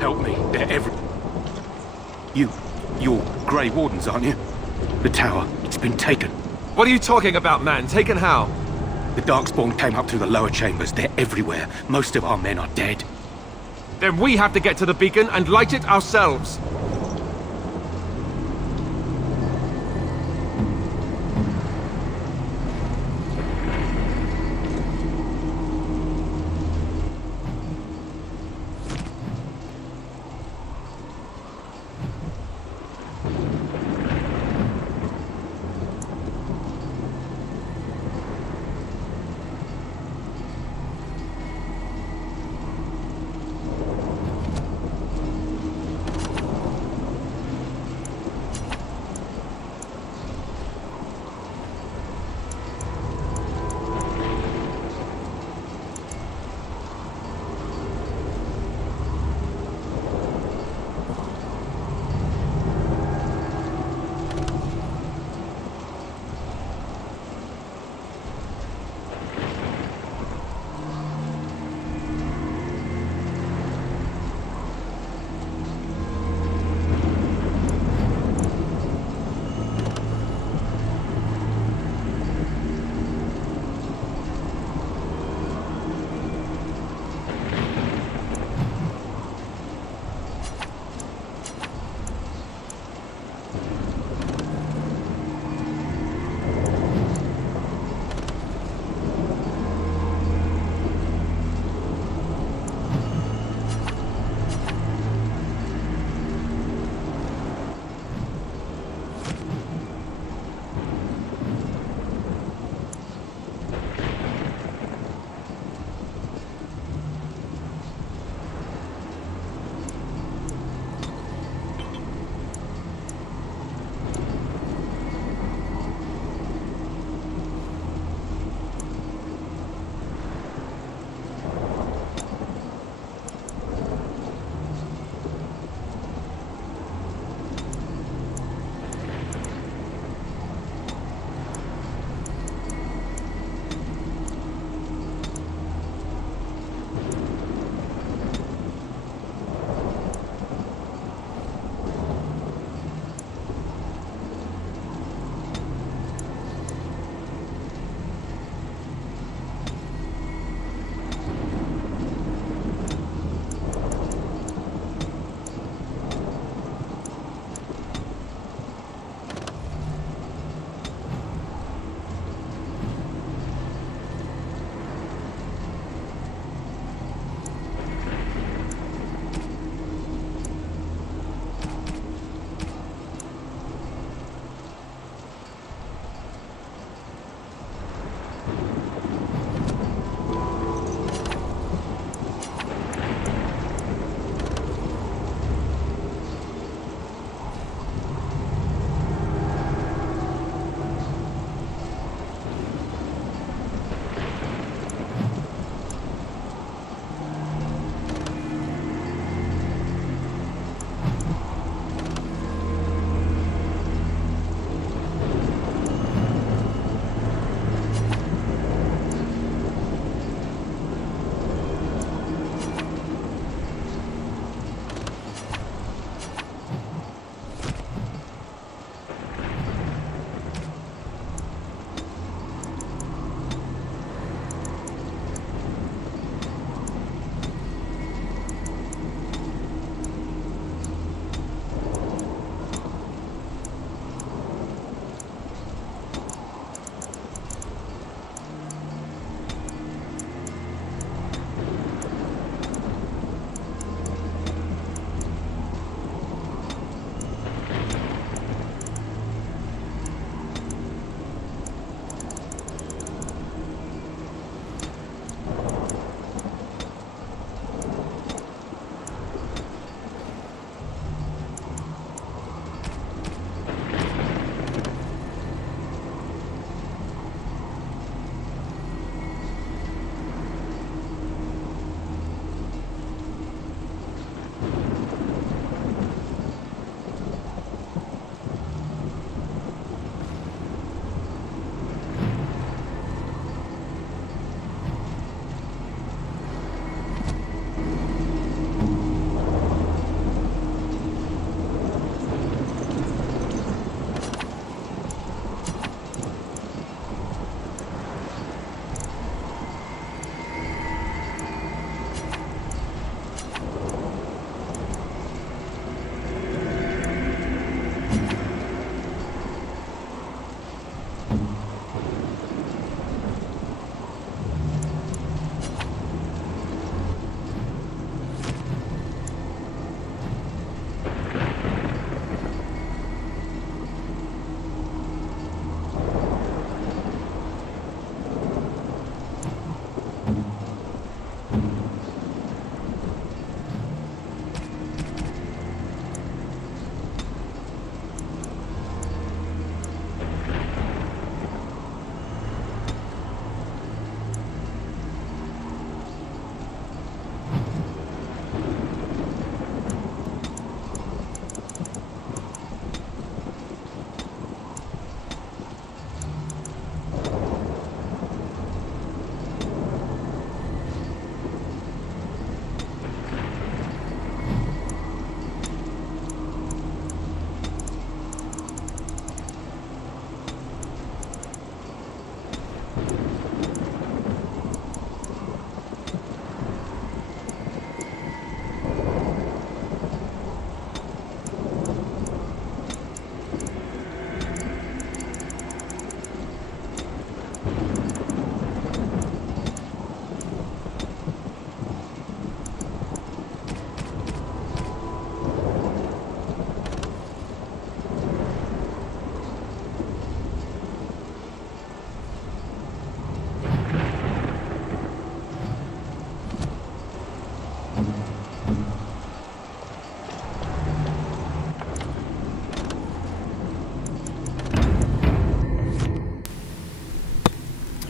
Help me. They're every... You're Grey Wardens, aren't you? The tower, it's been taken. What are you talking about, man? Taken how? The Darkspawn came up through the lower chambers. They're everywhere. Most of our men are dead. Then we have to get to the beacon and light it ourselves.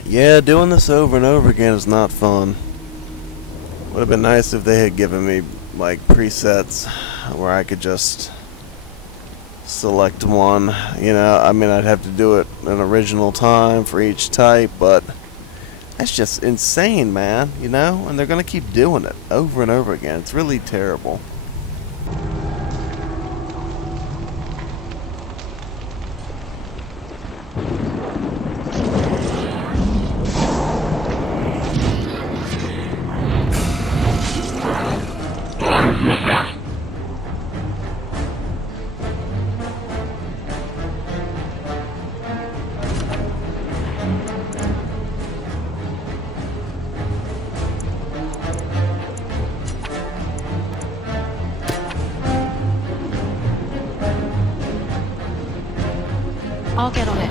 Yeah, doing this over and over again is not fun. Would have been nice if they had given me, like, presets where I could just select one. You know, I mean, I'd have to do it an original time for each type, but that's just insane, man, you know? And they're gonna keep doing it over and over again. It's really terrible. I'll get on it.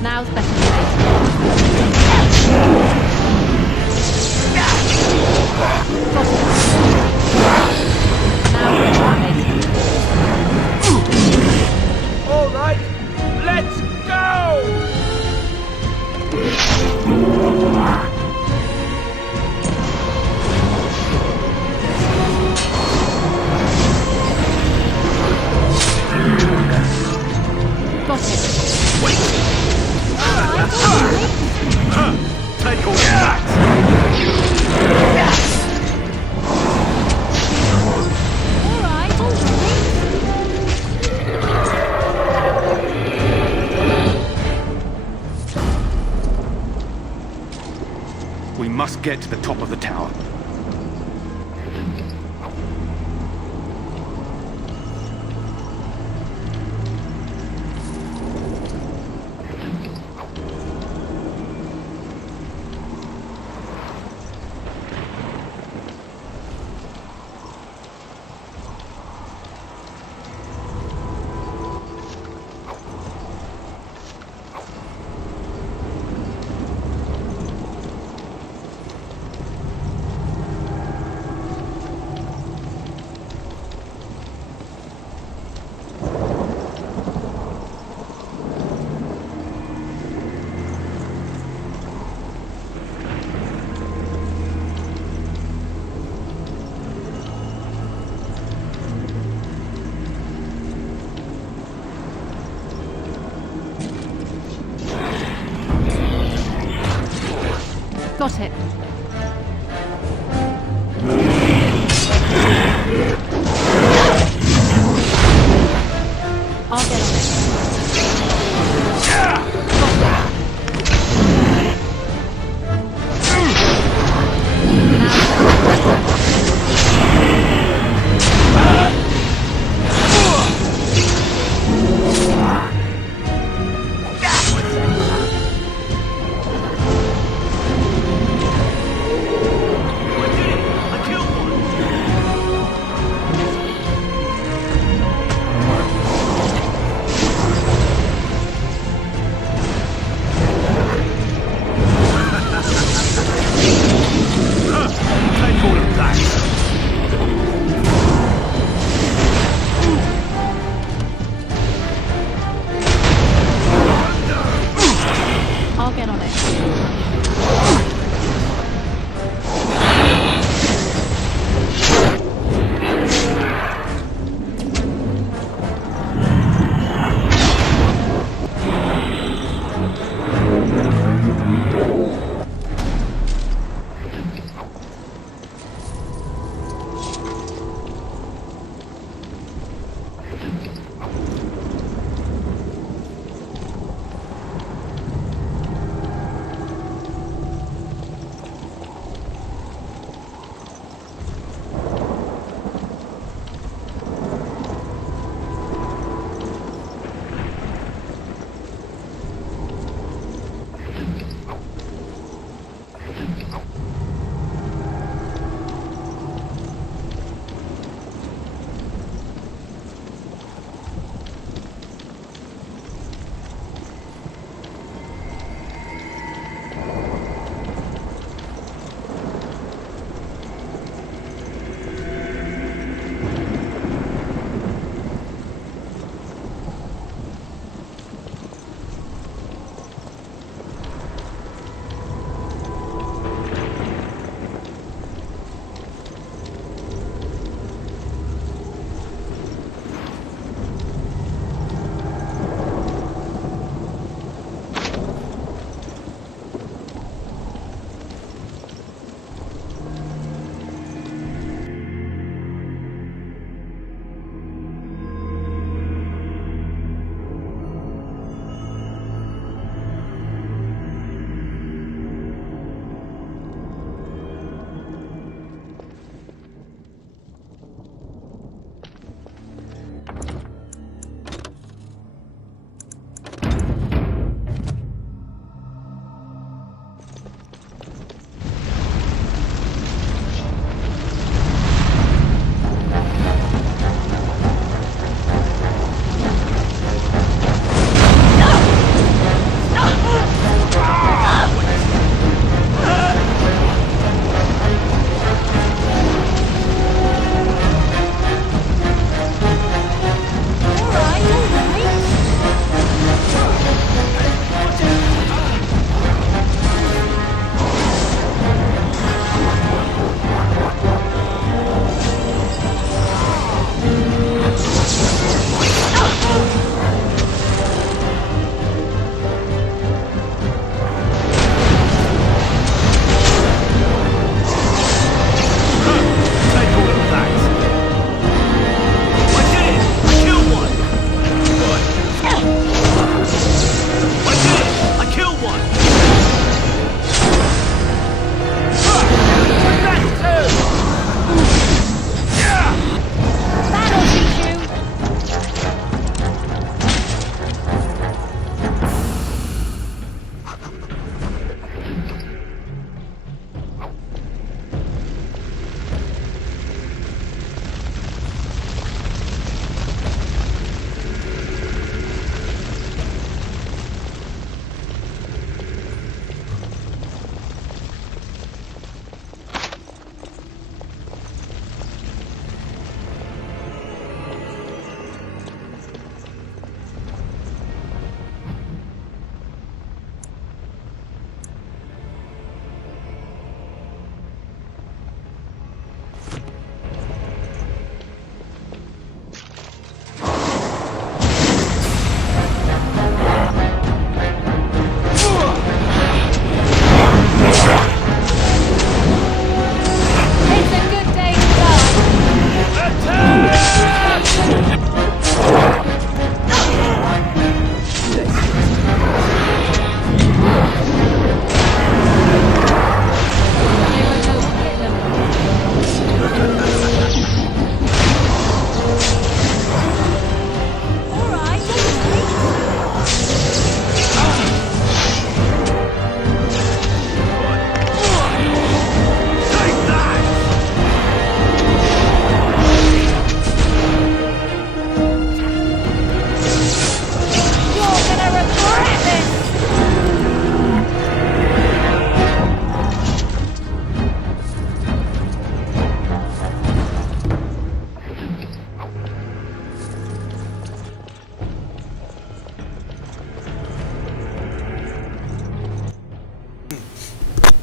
Now's better than All right, let's go! Got it. Take all that! Alright, alright. We must get to the top of the tower. Got it. I'll get on it.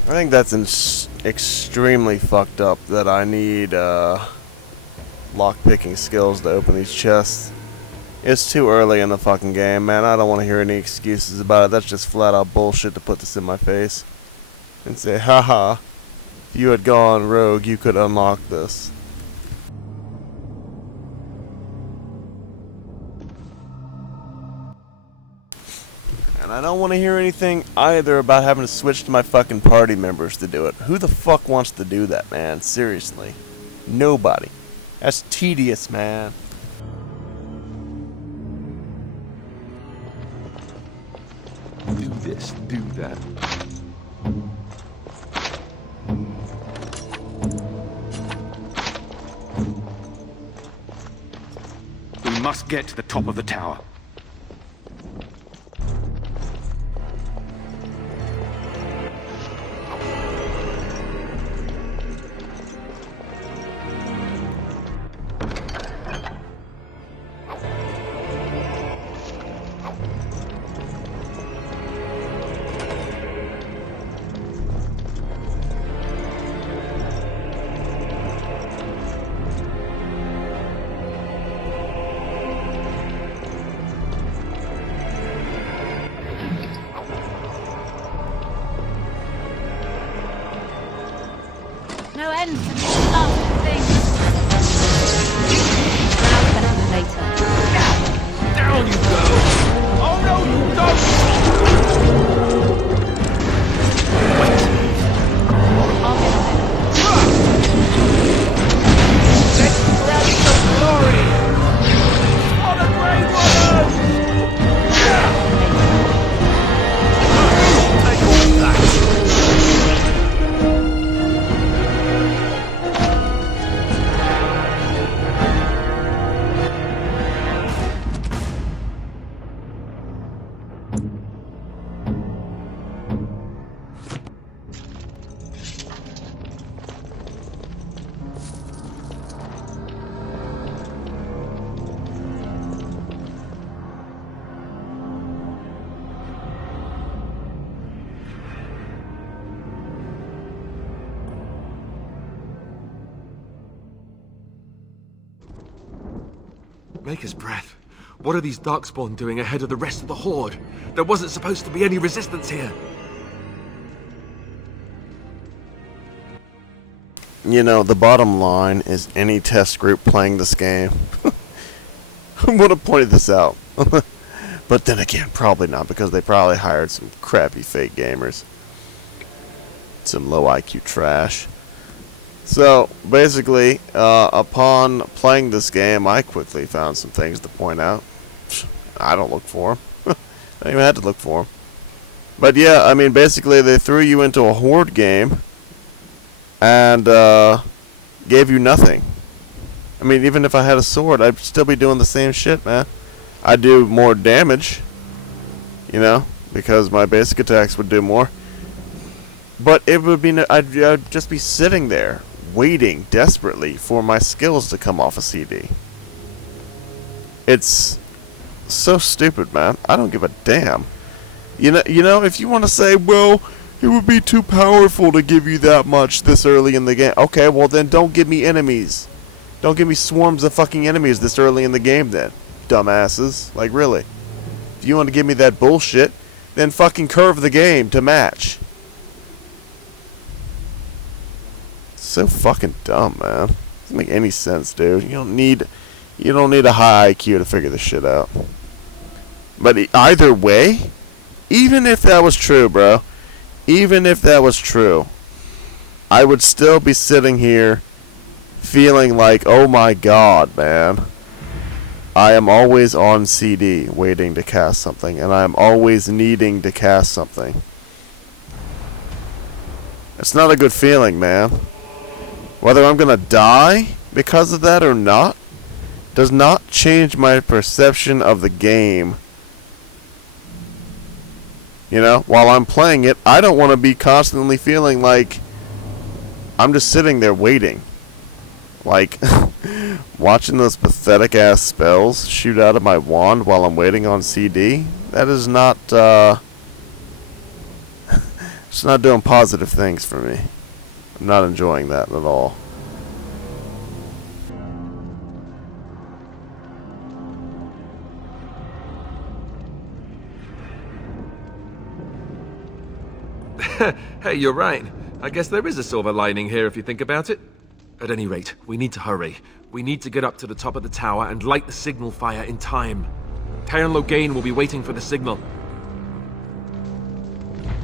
I think that's extremely fucked up that I need lock-picking skills to open these chests. It's too early in the fucking game, man. I don't want to hear any excuses about it. That's just flat-out bullshit to put this in my face. And say, haha, if you had gone rogue, you could unlock this. And I don't want to hear anything either about having to switch to my fucking party members to do it. Who the fuck wants to do that, man? Seriously. Nobody. That's tedious, man. Do this, do that. We must get to the top of the tower. No end to these last things. Now better than later. Down you go! Oh no, you don't! I'll get on it. Let's grab some glory! For the Grey Warden! Take all that! Maker's breath. What are these Darkspawn doing ahead of the rest of the Horde? There wasn't supposed to be any resistance here. You know, the bottom line is any test group playing this game would have pointed this out. But then again, probably not, because they probably hired some crappy fake gamers. Some low IQ trash. So, basically, upon playing this game, I quickly found some things to point out. I don't look for them. I even had to look for them. But yeah, I mean, basically, they threw you into a Horde game and gave you nothing. I mean, even if I had a sword, I'd still be doing the same shit, man. I'd do more damage, you know, because my basic attacks would do more. But it would be, I'd just be sitting there, waiting desperately for my skills to come off a CD. It's so stupid, man. I don't give a damn. You know, if you want to say, well, it would be too powerful to give you that much this early in the game. Okay, well then don't give me enemies. Don't give me swarms of fucking enemies this early in the game then, dumbasses. Like, really. If you want to give me that bullshit, then fucking curve the game to match. So fucking dumb, man. Doesn't make any sense, dude. You don't need a high IQ to figure this shit out. But either way, even if that was true, bro, even if that was true, I would still be sitting here feeling like, oh my god, man, I am always on CD waiting to cast something, and I am always needing to cast something. It's not a good feeling, man. Whether I'm gonna die because of that or not does not change my perception of the game. You know, while I'm playing it, I don't want to be constantly feeling like I'm just sitting there waiting. Like, watching those pathetic ass spells shoot out of my wand while I'm waiting on CD, that is not, it's It's not doing positive things for me. I'm not enjoying that at all. Hey, you're right. I guess there is a silver lining here if you think about it. At any rate, we need to hurry. We need to get up to the top of the tower and light the signal fire in time. Taron Logain will be waiting for the signal. Alright, alright.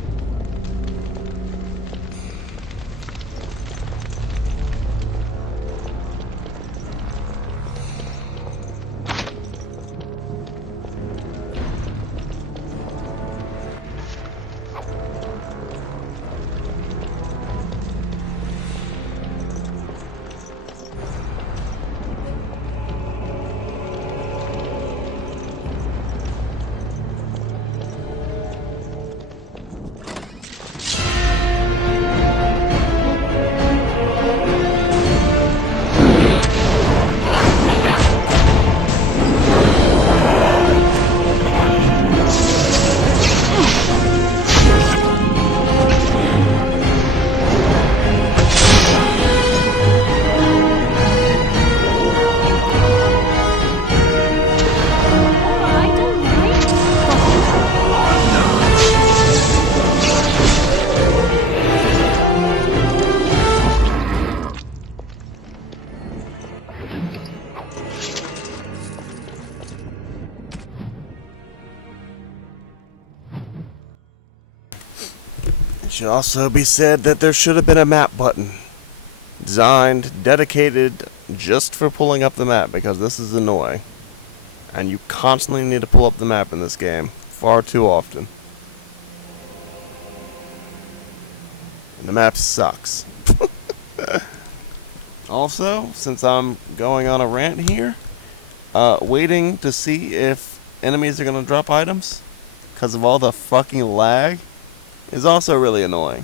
It should also be said that there should have been a map button. Designed, dedicated, just for pulling up the map, because this is annoying. And you constantly need to pull up the map in this game. Far too often. And the map sucks. Also, since I'm going on a rant here, waiting to see if enemies are going to drop items, because of all the fucking lag, is also really annoying.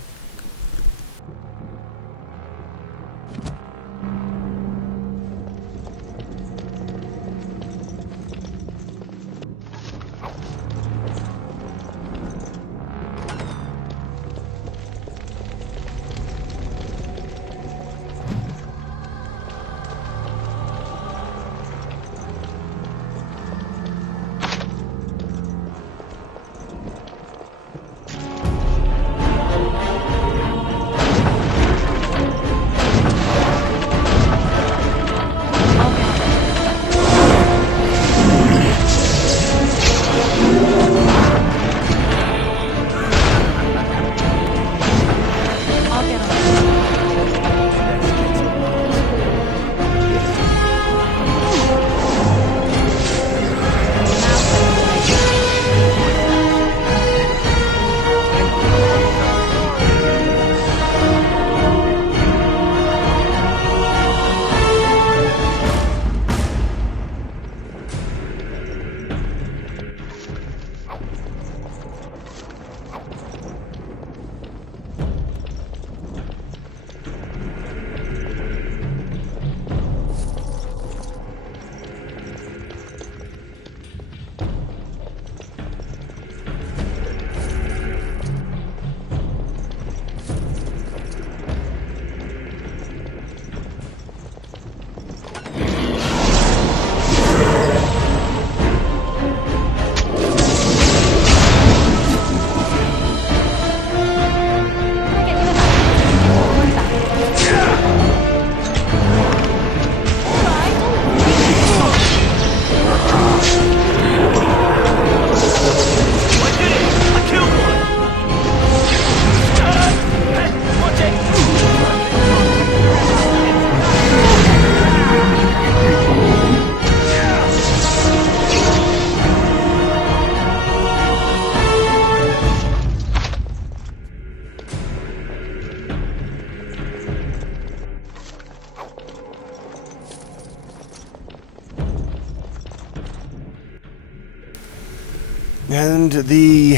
And the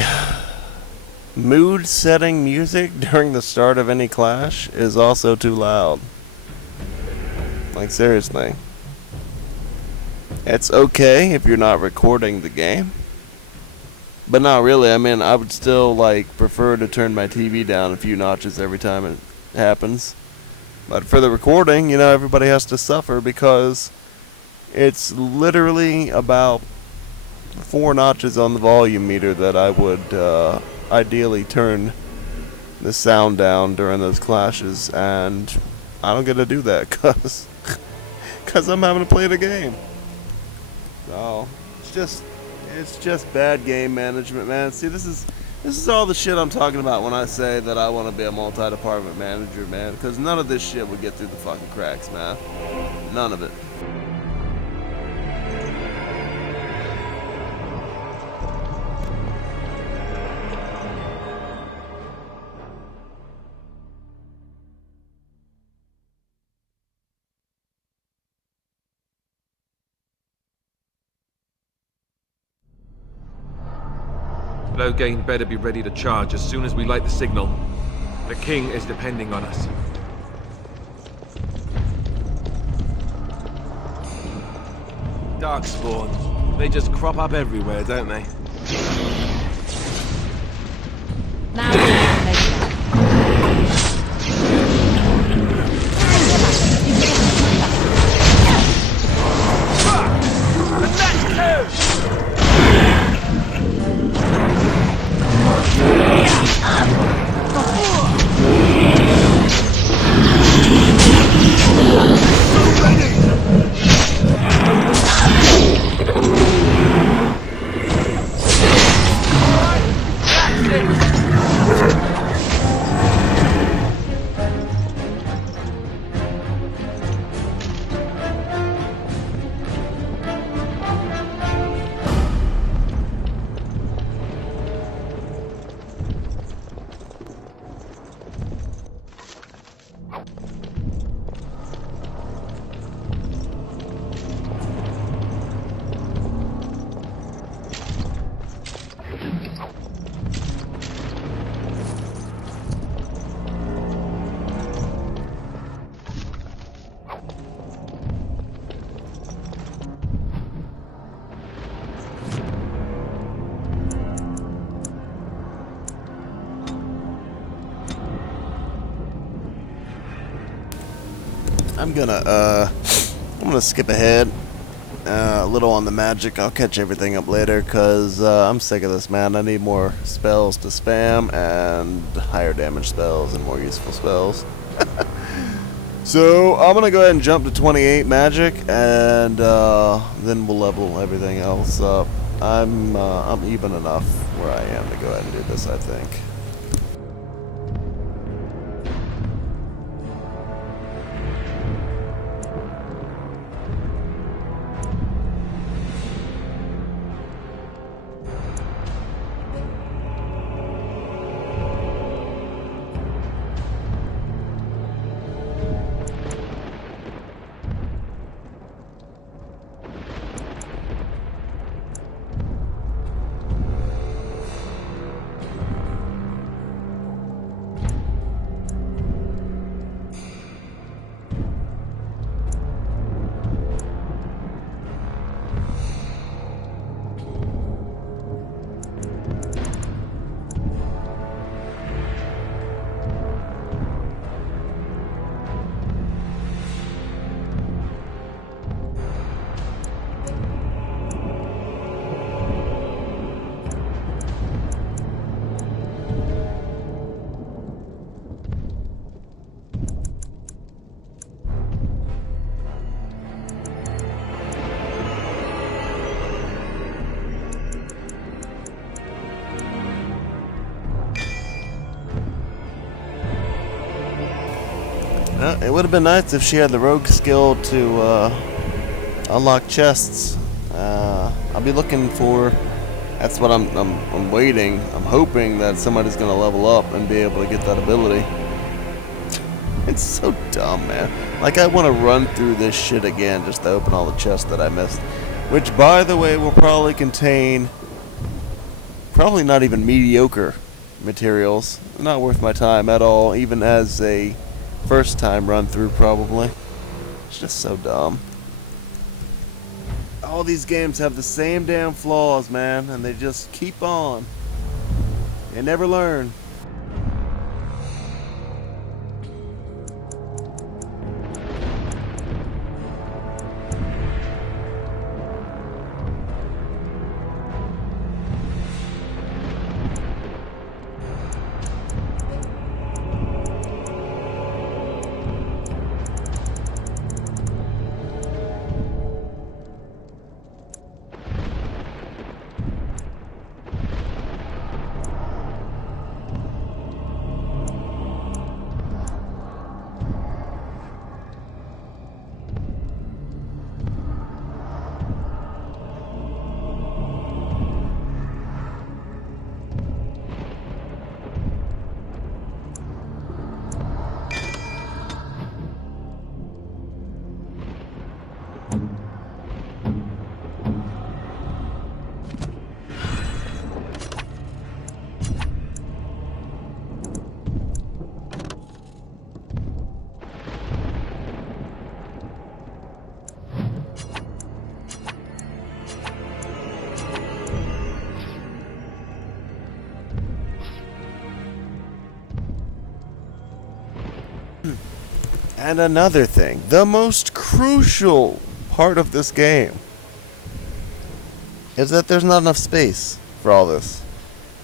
mood setting music during the start of any clash is also too loud. Like, seriously. It's okay if you're not recording the game, But not really. I mean, I would still like prefer to turn my TV down a few notches every time it happens. But for the recording, you know, everybody has to suffer because it's literally about 4 notches on the volume meter that I would ideally turn the sound down during those clashes, and I don't get to do that because I'm having to play the game. So it's just bad game management, man. See, this is all the shit I'm talking about when I say that I want to be a multi-department manager, man, because none of this shit would get through the fucking cracks, man. None of it. Loghain better be ready to charge as soon as we light the signal. The king is depending on us. Darkspawn. They just crop up everywhere, don't they? Now later. I'm gonna skip ahead a little on the magic. I'll catch everything up later because I'm sick of this, man. I need more spells to spam and higher damage spells and more useful spells. So I'm gonna go ahead and jump to 28 magic, and then we'll level everything else up. I'm even enough where I am to go ahead and do this, I think. It would have been nice if she had the rogue skill to unlock chests. I'll be looking for. That's what I'm waiting. I'm hoping that somebody's gonna level up and be able to get that ability. It's so dumb, man. Like, I want to run through this shit again just to open all the chests that I missed. Which, by the way, will probably contain probably not even mediocre materials. Not worth my time at all, even as a first time run through, probably. It's just so dumb. All these games have the same damn flaws, man, and they just keep on. They never learn. And another thing, the most crucial part of this game is that there's not enough space for all this.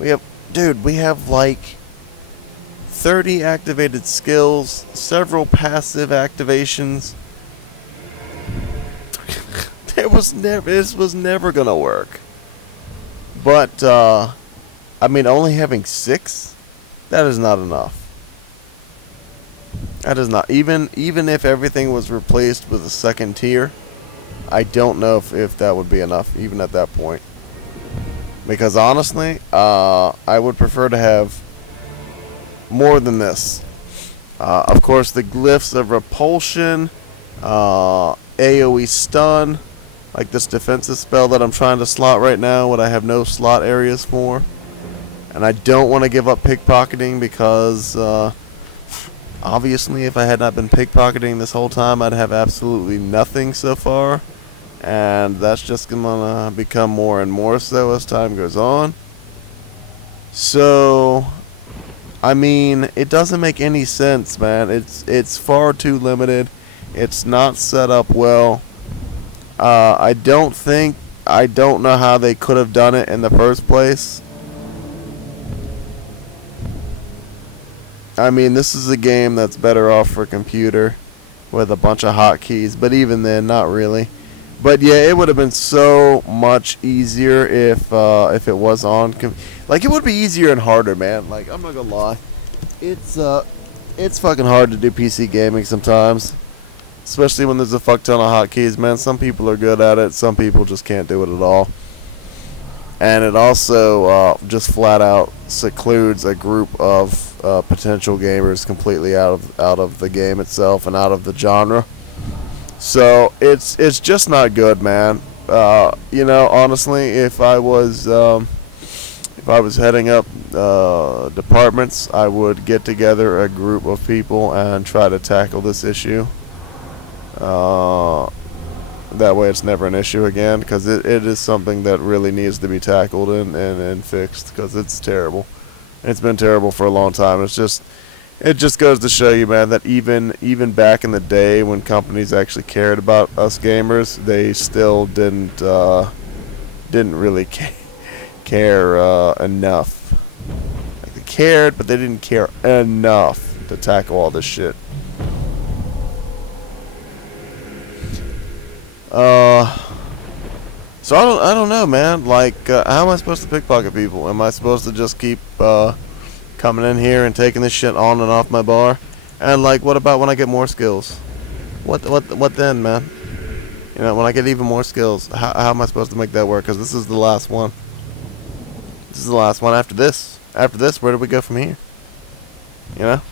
We have like 30 activated skills, several passive activations. This was never gonna work. But I mean, only having 6, that is not enough. That is not, even if everything was replaced with a second tier, I don't know if that would be enough, even at that point. Because honestly, I would prefer to have more than this. Of course, the glyphs of repulsion, AoE stun, like this defensive spell that I'm trying to slot right now, what I have no slot areas for. And I don't want to give up pickpocketing because obviously, if I had not been pickpocketing this whole time, I'd have absolutely nothing so far. And that's just going to become more and more so as time goes on. So, I mean, it doesn't make any sense, man. It's far too limited. It's not set up well. I don't know how they could have done it in the first place. I mean, this is a game that's better off for computer with a bunch of hotkeys, but even then, not really. But yeah, it would have been so much easier if it was on. Like, it would be easier and harder, man. Like, I'm not gonna lie, it's fucking hard to do PC gaming sometimes, especially when there's a fuck ton of hotkeys, man. Some people are good at it, some people just can't do it at all. And it also just flat out secludes a group of potential gamers completely out of the game itself and out of the genre. So it's just not good, man. You know, honestly, if I was heading up departments, I would get together a group of people and try to tackle this issue. That way it's never an issue again, because it is something that really needs to be tackled and fixed, because it's terrible. It's been terrible for a long time. It just goes to show you, man, that even back in the day when companies actually cared about us gamers, they still didn't really care enough. Like, they cared, but they didn't care enough to tackle all this shit. So I don't know, man. Like, how am I supposed to pickpocket people? Am I supposed to just keep coming in here and taking this shit on and off my bar? And like, what about when I get more skills? What then, man? You know, when I get even more skills, how am I supposed to make that work? Because this is the last one. This is the last one. After this, where do we go from here? You know?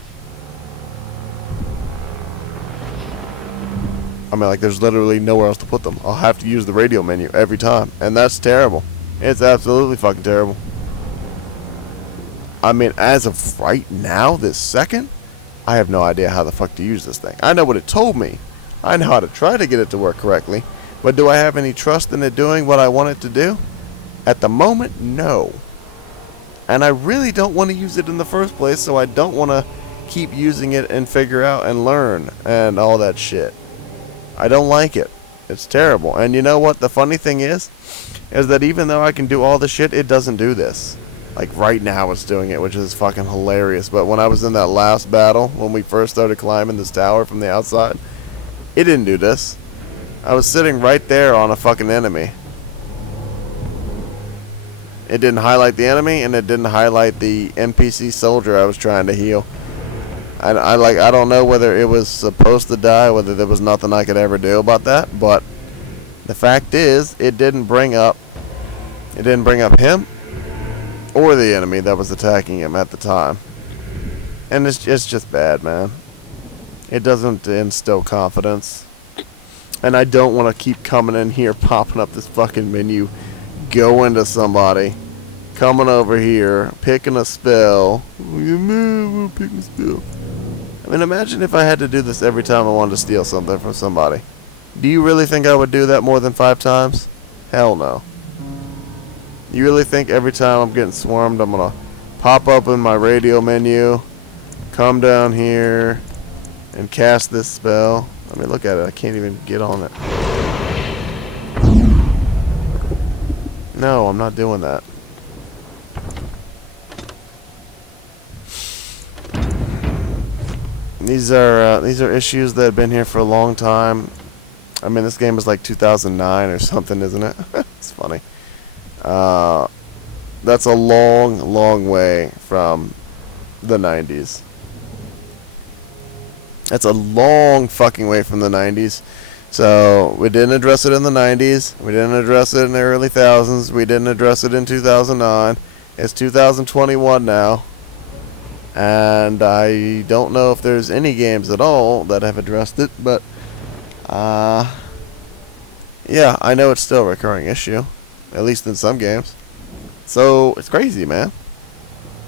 I mean, like, there's literally nowhere else to put them. I'll have to use the radio menu every time. And that's terrible. It's absolutely fucking terrible. I mean, as of right now, this second, I have no idea how the fuck to use this thing. I know what it told me. I know how to try to get it to work correctly. But do I have any trust in it doing what I want it to do? At the moment, no. And I really don't want to use it in the first place, so I don't want to keep using it and figure out and learn and all that shit. I don't like it. It's terrible. And you know what the funny thing is that even though I can do all the shit, it doesn't do this. Like right now it's doing it, which is fucking hilarious. But when I was in that last battle, when we first started climbing this tower from the outside, it didn't do this. I was sitting right there on a fucking enemy. It didn't highlight the enemy, and it didn't highlight the NPC soldier I was trying to heal. I don't know whether it was supposed to die, whether there was nothing I could ever do about that, but the fact is, it didn't bring up him or the enemy that was attacking him at the time. And it's just bad, man. It doesn't instill confidence. And I don't want to keep coming in here, popping up this fucking menu, going to somebody, coming over here, picking a spell. I'm picking a spell. I mean, imagine if I had to do this every time I wanted to steal something from somebody. Do you really think I would do that more than 5 times? Hell no. You really think every time I'm getting swarmed, I'm going to pop up in my radio menu, come down here, and cast this spell? I mean, look at it. I can't even get on it. No, I'm not doing that. These are issues that have been here for a long time. I mean, this game is like 2009 or something, isn't it? It's funny. That's a long, long way from the 90s. That's a long fucking way from the 90s. So, we didn't address it in the 90s. We didn't address it in the early thousands. We didn't address it in 2009. It's 2021 now. And I don't know if there's any games at all that have addressed it, but yeah, I know it's still a recurring issue, at least in some games. So it's crazy, man.